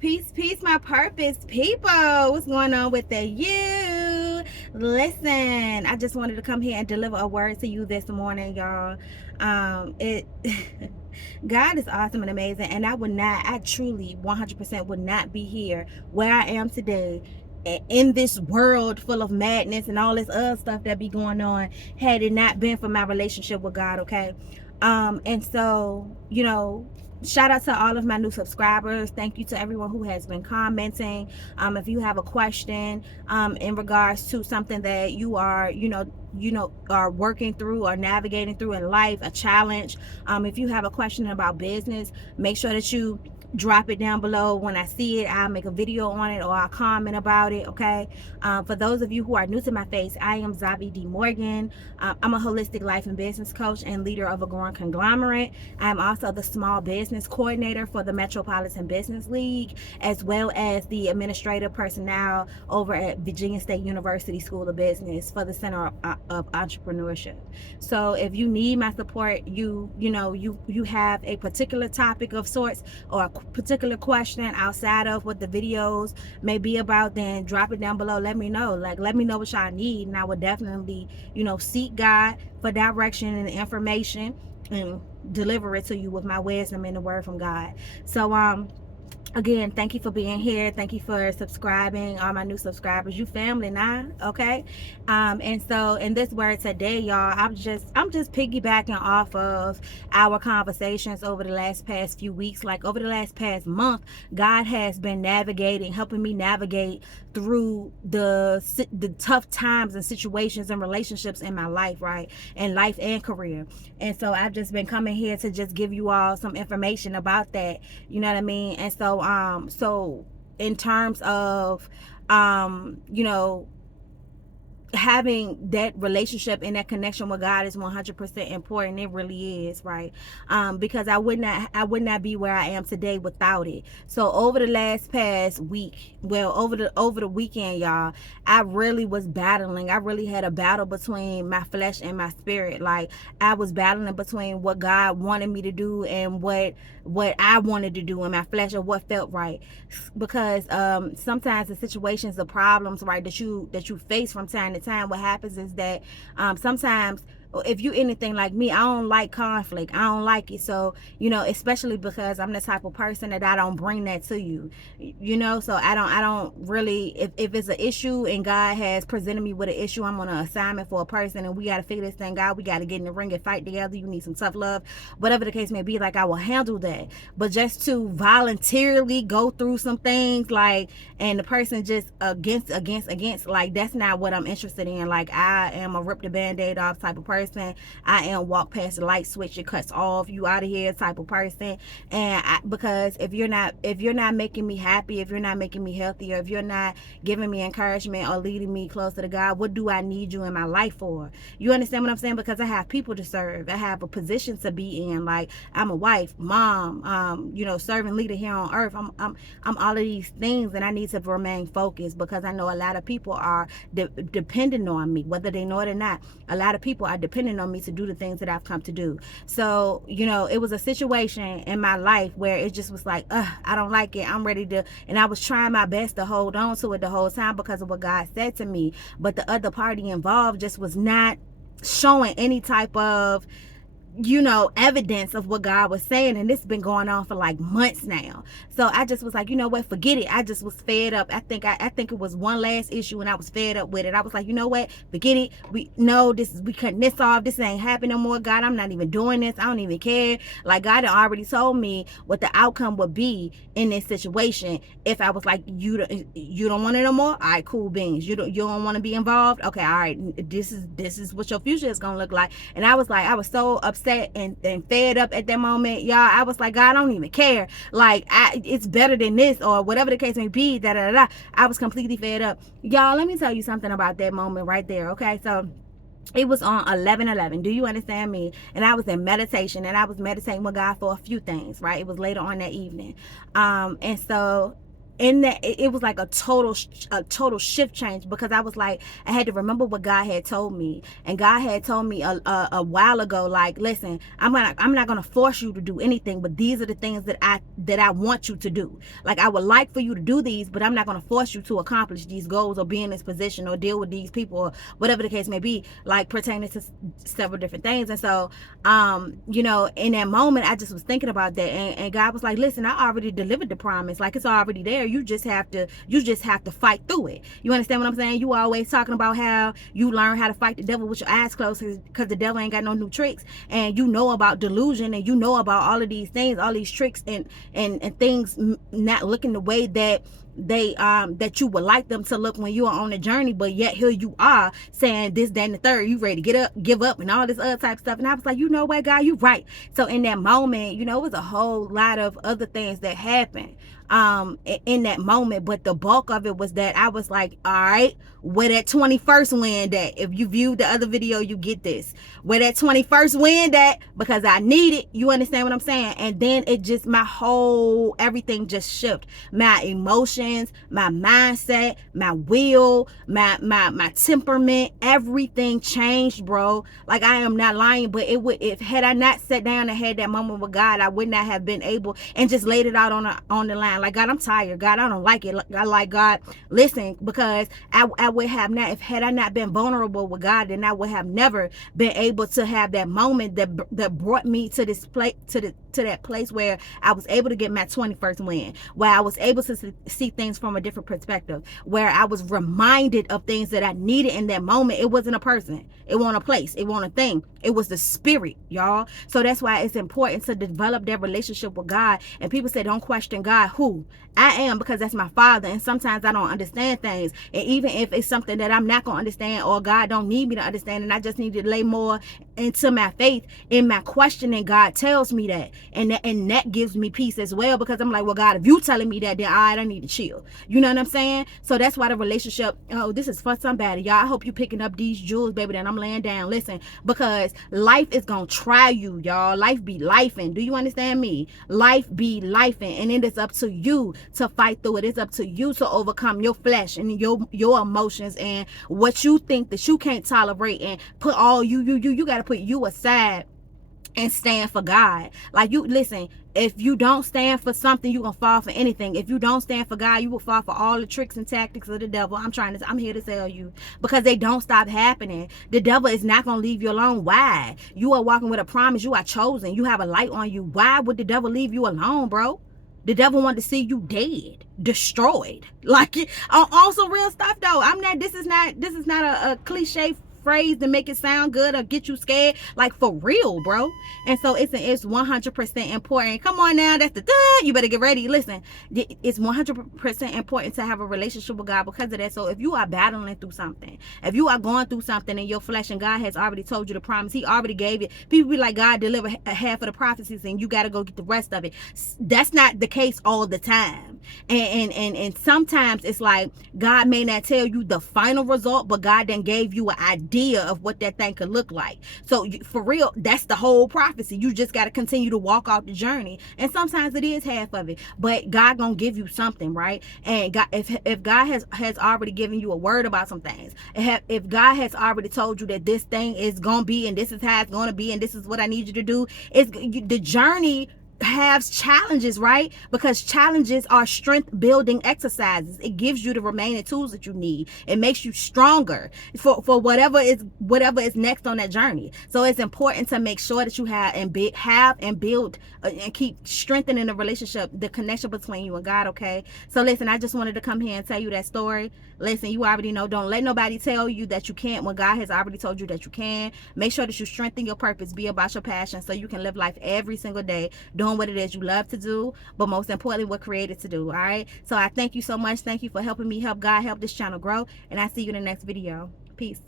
Peace, my purpose people. What's going on with the you? Listen, I just wanted to come here and deliver a word to you this morning, y'all. It God is awesome and amazing, and I truly 100% would not be here where I am today in this world full of madness and all this other stuff that be going on had it not been for my relationship with God, okay? And so, shout out to all of my new subscribers. Thank you to everyone who has been commenting. If you have a question in regards to something that you are, are working through or navigating through in life, a challenge. If you have a question about business, make sure that you drop it down below. When I see it, I'll make a video on it or I'll comment about it. Okay. For those of you who are new to my face, I am Zavi D. Morgan. I'm a holistic life and business coach and leader of a growing conglomerate. I'm also the small business coordinator for the Metropolitan Business League, as well as the administrative personnel over at Virginia State University School of Business for the Center of Entrepreneurship. So if you need my support, you have a particular topic of sorts or a particular question outside of what the videos may be about, then drop it down below. Let me know. Let me know what y'all need, and I would definitely, seek God for direction and information and deliver it to you with my wisdom and the word from God. So again, thank you for being here. Thank you for subscribing, all my new subscribers. You family now, okay? And so in this word today, y'all, I'm just piggybacking off of our conversations over the last past few weeks. Like over the last past month, God has been helping me navigate through the tough times and situations and relationships in my life, right? And life and career. And so I've just been coming here to just give you all some information about that. You know what I mean? And so in terms of having that relationship and that connection with God is 100% important. It really is, right? Because I would not be where I am today without it. So over the last past week, over the weekend, y'all, I really was battling. I really had a battle between my flesh and my spirit. Like I was battling between what God wanted me to do and what I wanted to do in my flesh, or what felt right. Because sometimes the situations, the problems, right, that you face from time to time, what happens is that sometimes, if you anything like me, I don't like conflict. I don't like it. So, especially because I'm the type of person that I don't bring that to you, so I don't really, if it's an issue and God has presented me with an issue, I'm on an assignment for a person and we got to figure this thing out. We got to get in the ring and fight together. You need some tough love, whatever the case may be. Like I will handle that. But just to voluntarily go through some things, like, and the person just against, like, that's not what I'm interested in. Like I am a rip the band-aid off type of person. I am walk past the light switch, it cuts off, you out of here type of person. And because if you're not making me happy, if you're not making me healthy, or if you're not giving me encouragement or leading me closer to God, what do I need you in my life for? You understand what I'm saying? Because I have people to serve. I have a position to be in. Like I'm a wife, mom, servant leader here on earth. I'm all of these things, and I need to remain focused because I know a lot of people are dependent on me, whether they know it or not. A lot of people are depending on me to do the things that I've come to do. So, it was a situation in my life where it just was like, I don't like it. I'm ready to, and I was trying my best to hold on to it the whole time because of what God said to me. But the other party involved just was not showing any type of evidence of what God was saying. And this has been going on for like months now. So I just was like, you know what, forget it. I just was fed up. I think it was one last issue and I was fed up with it. I was like, you know what, forget it. We cutting this off. This ain't happening no more. God, I'm not even doing this. I don't even care. Like God had already told me what the outcome would be in this situation. If I was like, you don't want it no more. All right, cool beans. You don't want to be involved. Okay. All right. This is what your future is going to look like. And I was so upset and fed up at that moment, y'all. I was like, God, I don't even care. Like it's better than this, or whatever the case may be. I was completely fed up, y'all. Let me tell you something about that moment right there. Okay, so it was on 11/11. Do you understand me? And I was in meditation, and I was meditating with God for a few things, right? It was later on that evening, and so in that, it was like a total shift change, because I was like, I had to remember what God had told me. And God had told me a while ago, like, listen, I'm not gonna force you to do anything, but these are the things that I want you to do. Like, I would like for you to do these, but I'm not gonna force you to accomplish these goals or be in this position or deal with these people or whatever the case may be, like pertaining to several different things. And so in that moment, I just was thinking about that, and God was like, listen, I already delivered the promise. Like, it's already there. You just have to fight through it. You understand what I'm saying? You always talking about how you learn how to fight the devil with your eyes closed, because the devil ain't got no new tricks. And you know about delusion, and you know about all of these things, all these tricks, and things not looking the way that you would like them to look when you are on a journey. But yet here you are saying this, that, and the third. You ready to get up, give up, and all this other type of stuff. And I was like, you know what, God, you right. So in that moment, it was a whole lot of other things that happened in that moment, but the bulk of it was that I was like, all right, where that 21st wind at? If you viewed the other video, you get this. Where that 21st wind at? Because I need it. You understand what I'm saying? And then it just, my whole everything just shifted. My emotions, my mindset, my will, my temperament, everything changed, bro. Like, I am not lying, but it would, if had I not sat down and had that moment with God, I would not have been able and just laid it out on the line. Like, God, I'm tired. God, I don't like it. I like, God, listen, because I would have not, if had I not been vulnerable with God, then I would have never been able to have that moment that brought me to this place, to that place where I was able to get my 21st win, where I was able to see things from a different perspective, where I was reminded of things that I needed in that moment. It wasn't a person, it wasn't a place, it wasn't a thing, it was the spirit, y'all. So that's why it's important to develop that relationship with God. And people say, don't question God. Who? I am, because that's my Father, and sometimes I don't understand things. And even if it's something that I'm not gonna understand, or God don't need me to understand, and I just need to lay more into my faith in my questioning, God tells me that, and that gives me peace as well, because I'm like, well, God, if you telling me that, then all right, I need to chill. You know what I'm saying? So that's why the relationship, oh, this is for somebody, y'all. I hope you picking up these jewels, baby, that I'm laying down. Listen, because life is gonna try you, y'all. Life be lifing. Do you understand me? Life be lifing, and it is up to you to fight through it. It's up to you to overcome your flesh and your emotions and what you think that you can't tolerate, and put all you got to put you aside and stand for God. Like, you listen, if you don't stand for something, you're gonna fall for anything. If you don't stand for God, you will fall for all the tricks and tactics of the devil. I'm here to tell you, because they don't stop happening. The devil is not gonna leave you alone. Why? You are walking with a promise. You are chosen. You have a light on you. Why would the devil leave you alone, bro? The devil wanted to see you dead, destroyed. Like, also real stuff though. This is not a cliche phrase to make it sound good or get you scared. Like, for real, bro. And so it's 100% important. Come on now, that's the you better get ready. Listen, it's 100% important to have a relationship with God because of that. So if you are battling through something, if you are going through something in your flesh, and God has already told you the promise, He already gave it. People be like, God delivered half of the prophecies and you got to go get the rest of it. That's not the case all the time. And sometimes it's like God may not tell you the final result, but God then gave you an idea of what that thing could look like. So for real, that's the whole prophecy. You just got to continue to walk out the journey. And sometimes it is half of it, but God gonna give you something, right? And God, if God has already given you a word about some things, if God has already told you that this thing is gonna be, and this is how it's gonna be, and this is what I need you to do, the journey has challenges, right? Because challenges are strength building exercises. It gives you the remaining tools that you need. It makes you stronger for whatever is next on that journey. So it's important to make sure that you have and build and keep strengthening the relationship, the connection between you and God. Okay, so listen, I just wanted to come here and tell you that story. Listen, you already know, don't let nobody tell you that you can't when God has already told you that you can. Make sure that you strengthen your purpose, be about your passion, so you can live life every single day doing what it is you love to do, but most importantly, what created to do. All right, so I thank you so much. Thank you for helping me help God help this channel grow, and I see you in the next video. Peace.